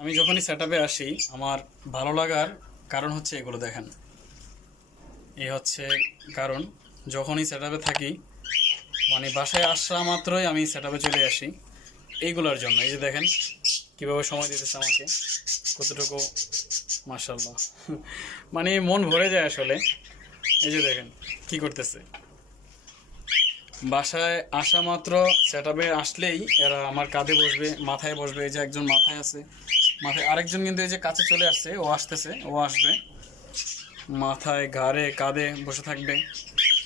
আমি যখনই সেটআপে আসি আমার ভালো লাগার কারণ হচ্ছে এগুলো দেখেন। এই হচ্ছে কারণ, যখনই সেটআপে থাকি মানে বাসায় আসা মাত্রই আমি সেটআপে চলে আসি এইগুলোর জন্য। এই যে দেখেন কিভাবে সময় দিতেছে আমাকে, কতটুকু মাশাল্লাহ মানে মন ভরে যায় আসলে। এই যে দেখেন কি করতেছে, বাসায় আসা মাত্র সেটআপে আসলেই এরা আমার কাঁধে বসবে, মাথায় বসবে। এই যে একজন মাথায় আছে, মাথায় আরেকজন কিন্তু এই যে কাছে চলে আসছে, ও আসতেছে, ও আসবে, মাথায় ঘাড়ে কাঁধে বসে থাকবে,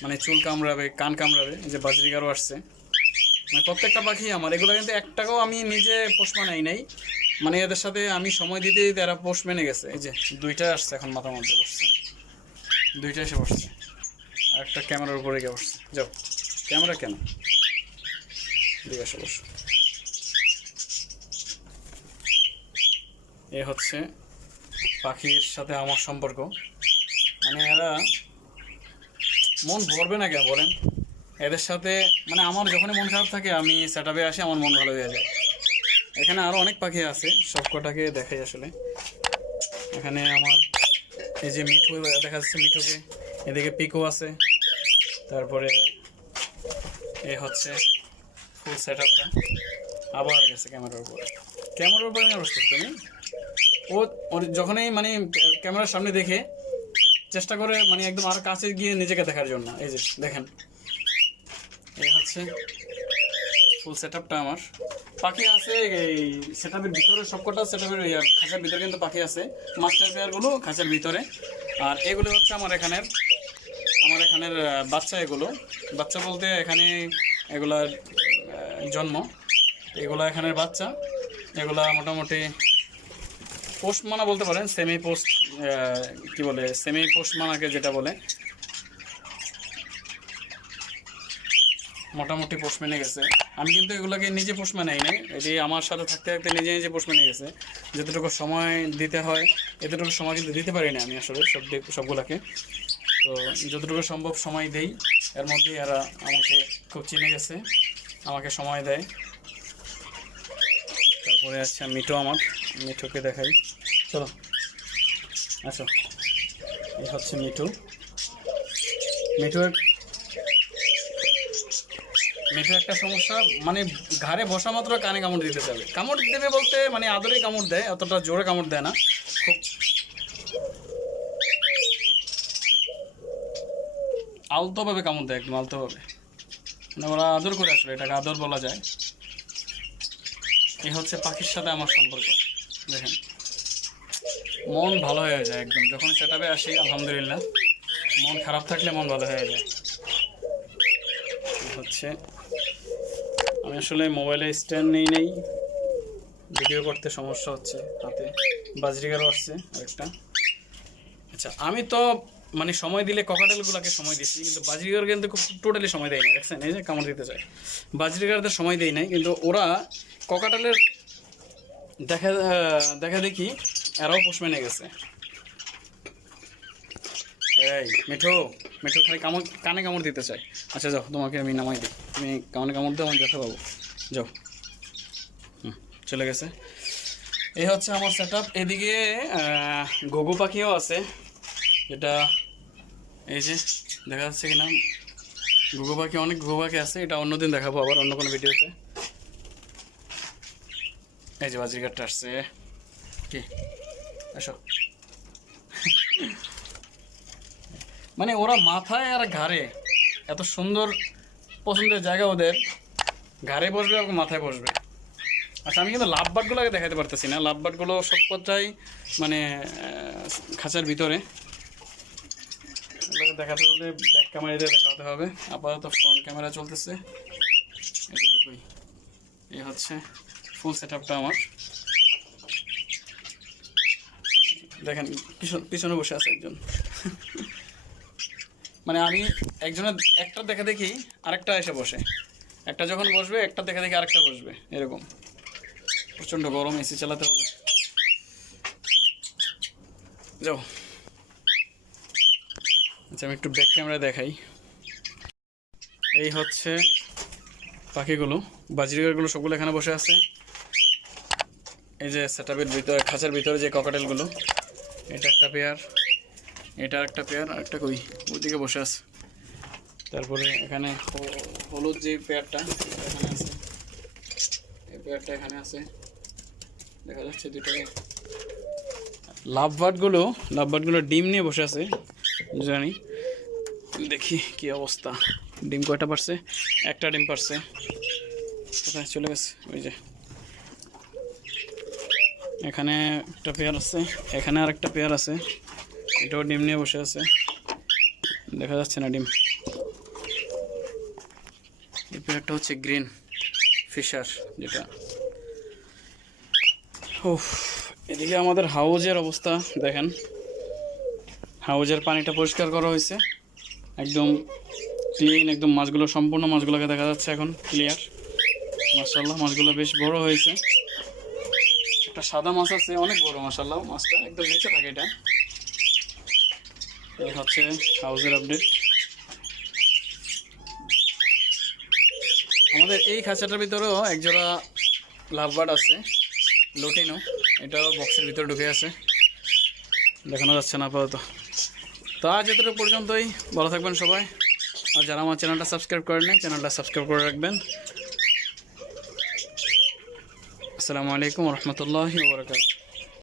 মানে চুল কামড়াবে, কান কামড়াবে। এই যে বাজরিগারও আসছে, মানে প্রত্যেকটা পাখি আমার। এগুলো কিন্তু একটাকেও আমি নিজে পোষ মানাই নাই, মানে এদের সাথে আমি সময় দিতে দিতে এরা পোষ মেনে গেছে। এই যে দুইটা আসছে এখন মাথার মধ্যে বসছে, দুইটা এসে বসছে, আর একটা ক্যামেরার উপরে গিয়ে বসছে। যাও, ক্যামেরা কেন, দিকে এসে বসো। এ হচ্ছে পাখির সাথে আমার সম্পর্ক। মানে এরা মন ভরবে না কেন বলেন এদের সাথে। মানে আমার যখনই মন খারাপ থাকে আমি সেটআপে আসি, আমার মন ভালো হয়ে যায়। এখানে আরও অনেক পাখি আছে, সব কটাকে দেখাই আসলে। এখানে আমার এই যে মিঠু দেখা যাচ্ছে, মিঠুকে। এদিকে পিকো আছে, তারপরে এ হচ্ছে ফুল সেটআপটা। আবার গেছে ক্যামেরার উপর, ক্যামেরার উপরে নিয়ে বসছো তুমি। ও ওর যখনই মানে ক্যামেরার সামনে দেখে চেষ্টা করে মানে একদম আর কাছে গিয়ে নিজেকে দেখার জন্য। এই যে দেখেন, এই হচ্ছে ফুল সেটআপটা আমার। পাখি আছে এই সেটআপের ভিতরে, সবকটা সেটআপের খাঁচার ভিতরে কিন্তু পাখি আছে, মাস্টার পেয়ারগুলো খাঁচার ভিতরে। আর এগুলো হচ্ছে আমার এখানের বাচ্চা। এগুলো বাচ্চা বলতে এখানে এগুলার জন্ম, এগুলো এখানের বাচ্চা। এগুলা মোটামুটি পোস্ট মানা বলতে পারেন, সেমি পোস্ট, কি বলে, সেমি পোস্ট মানাকে যেটা বলে, মোটামুটি পোষ মেনে গেছে। আমি কিন্তু এগুলোকে নিজে পোষ মানাই নাই, এটি আমার সাথে থাকতে থাকতে নিজে নিজে পোষ মেনে গেছে। যতটুকু সময় দিতে হয় এতটুকু সময় কিন্তু দিতে পারি না আমি আসলে সবগুলাকে। তো যতটুকু সম্ভব সময় দেই, এর মধ্যেই এরা আমাকে খুব চিনে গেছে, আমাকে সময় দেয়। তারপরে আচ্ছা মিঠু আমার, মিঠুকে দেখাই, চলো আচ্ছা। এই হচ্ছে মিঠু। মিঠু মিঠু একটা সমস্যা, মানে ঘাড়ে বসা মাত্র কানে কামড় দিতে যাবে। কামড় দেবে বলতে মানে আদরেই কামড় দেয়, অতটা জোরে কামড় দেয় না, খুব আলতোভাবে কামড় দেয়, একদম আলতোভাবে। মানে ওরা আদর করে, আসলে এটাকে আদর বলা যায়। এই হচ্ছে পাখির সাথে আমার সম্পর্ক। দেখেন মন ভালো হয়ে যায় একদম যখন সেটাপে আসি, আলহামদুলিল্লাহ। মন খারাপ থাকলে মন ভালো হয়ে যায়। হচ্ছে আমি আসলে মোবাইলে স্ট্যান্ড নেই, ভিডিও করতে সমস্যা হচ্ছে হাতে। বাজরিগারও আসছে আরেকটা। আচ্ছা আমি তো মানে সময় দিলে ককাটেলগুলোকে সময় দিচ্ছি, কিন্তু বাজরিগার কিন্তু খুব টোটালি সময় দেয় না। দেখছেন এই যে কামড় দিতে চায়, বাজরিগারদের সময় দেয় নাই, কিন্তু ওরা ককাটেলের দেখা দেখা দেখি এরাও পোষ মেনে গেছে। এই মিঠু, মিঠু খালি কামড়, কানে কামড় দিতে চায়। আচ্ছা যাও, তোমাকে আমি নামাই দিই, তুমি কানে কামড় দাও, আমি ব্যথা পাবো। যাও, চলে গেছে। এই হচ্ছে আমার সেটআপ। এদিকে ঘুঘু পাখিও আছে, এটা এই যে দেখা যাচ্ছে কিনা। ঘুঘু পাখি, অনেক ঘুঘু পাখি আছে, এটা অন্যদিন দেখাবো আবার অন্য কোনো ভিডিওতে। এই যে বাজিরঘাটটা আসছে, কি আসো। মানে ওরা মাথায় আর ঘাড়ে এত সুন্দর পছন্দের জায়গা ওদের, ঘাড়ে বসবে আর মাথায় বসবে। আচ্ছা আমি কিন্তু লাভবার্ডগুলোকে দেখাতে পারতেছি না, লাভবার্ডগুলো সবকটাই মানে খাঁচার ভিতরে। এগুলোকে দেখাতে হলে ব্যাক ক্যামেরা দিয়ে দেখাতে হবে, আপাতত ফ্রন্ট ক্যামেরা চলতেছে এতটুকুই। এই হচ্ছে ফুল সেটআপটা আমার। দেখেন পিছনে বসে আছে একজন মানে আমি একজনের একটা দেখা দেখি আরেকটা এসে বসে, একটা যখন বসবে একটা দেখা দেখি আরেকটা বসবে, এরকম। প্রচণ্ড গরম, এসি চালাতে হবে। যাও, আচ্ছা আমি একটু ব্যাক ক্যামেরা দেখাই। এই হচ্ছে পাখিগুলো, বাজরিগারগুলো সবগুলো এখানে বসে আছে। এই যে সেটআপের ভিতরে খাঁচার ভিতরে যে ককাটেলগুলো, এটা একটা পেয়ার, এটা একটা পেয়ার, আর একটা কই ওইদিকে বসে আছে। তারপরে এখানে হলুদ যে পেয়ারটা এখানে আছে, এই পেয়ারটা এখানে আছে, দেখা যাচ্ছে দুটোকে। লাভবার্ডগুলো ডিম নিয়ে বসে আছে জানি, দেখি কি অবস্থা। ডিম কয়টা পারছে? একটা ডিম পারছে, কোথায় চলে গেছে? ওই যে এখানে একটা পেয়ার আছে, এখানে আর একটা পেয়ার আছে, এটাও ডিম নিয়ে বসে আছে, দেখা যাচ্ছে না ডিম। এই পেয়ারটা হচ্ছে গ্রিন ফিশার যেটা। উফ, এদিকে আমাদের হাউজের অবস্থা দেখেন, হাউজের পানিটা পরিষ্কার করা হয়েছে, একদম ক্লিন, একদম মাছগুলো, সম্পূর্ণ মাছগুলোকে দেখা যাচ্ছে এখন ক্লিয়ার। মাশাআল্লাহ মাছগুলো বেশ বড় হয়েছে। একটা সাদা মাছ আছে অনেক বড়, মাশাআল্লাহ মাছটা একদম নিচে থাকে। এটা এই হচ্ছে হাউজের আপডেট। আমাদের এই খাঁচাটার ভিতরেও একজোড়া লাভবার্ড আছে, লুটিনো, এটাও বক্সের ভিতরে ঢুকে আছে, দেখানো যাচ্ছে না আপাতত। তো আজ এতটুকু পর্যন্তই, ভালো থাকবেন সবাই। আর যারা আমার চ্যানেলটা সাবস্ক্রাইব করেন নাই, চ্যানেলটা সাবস্ক্রাইব করে রাখবেন। আসসালামু আলাইকুম ওয়া রাহমাতুল্লাহি ওয়া বারাকাতুহু।